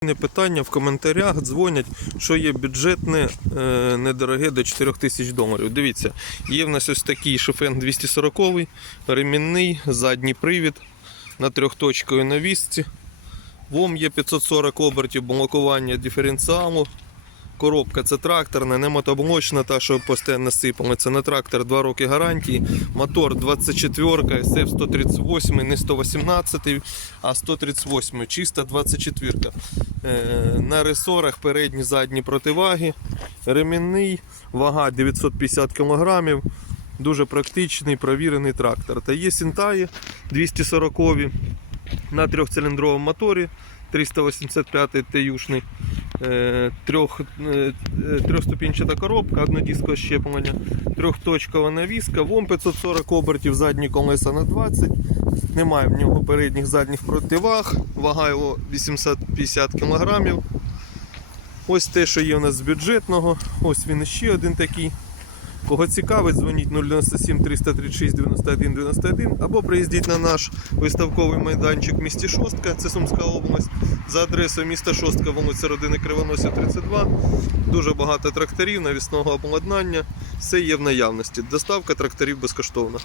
Питання в коментарях дзвонять, що є бюджетне, е, недороге до 4 тисяч доларів. Дивіться, є в нас ось такий шифен 240 ремінний, задній привід на трьохточковій навісці. ВОМ є 540 обертів, блокування диференціалу. Коробка це тракторна, не мотоблочна, та що постійно сипали. Це на трактор 2 роки гарантії. Мотор 24, SF 138, не 118, а 138, чиста 24. Е, На ресорах передні задні противаги. Ремінний, вага 950 кг. Дуже практичний, провірений трактор. Та є сінтаї 240 на трьохциліндровому моторі 385 TU-шний. Е, трьох, е, е, трьохступінчата коробка, однодискове щеплення, трьохточкова навіска, ВОМ 540 обертів, задні колеса на 20. Немає в нього передніх задніх противаг, вага його 850 кг. Ось те, що є у нас з бюджетного. Ось він ще один такий. Кого цікавить, дзвоніть 097 336 91 91 або приїздіть на наш виставковий майданчик в місті Шостка, це Сумська область, за адресою міста Шостка, вулиця Родини Кривоносів 32. Дуже багато тракторів, навісного обладнання. Все є в наявності. Доставка тракторів безкоштовна.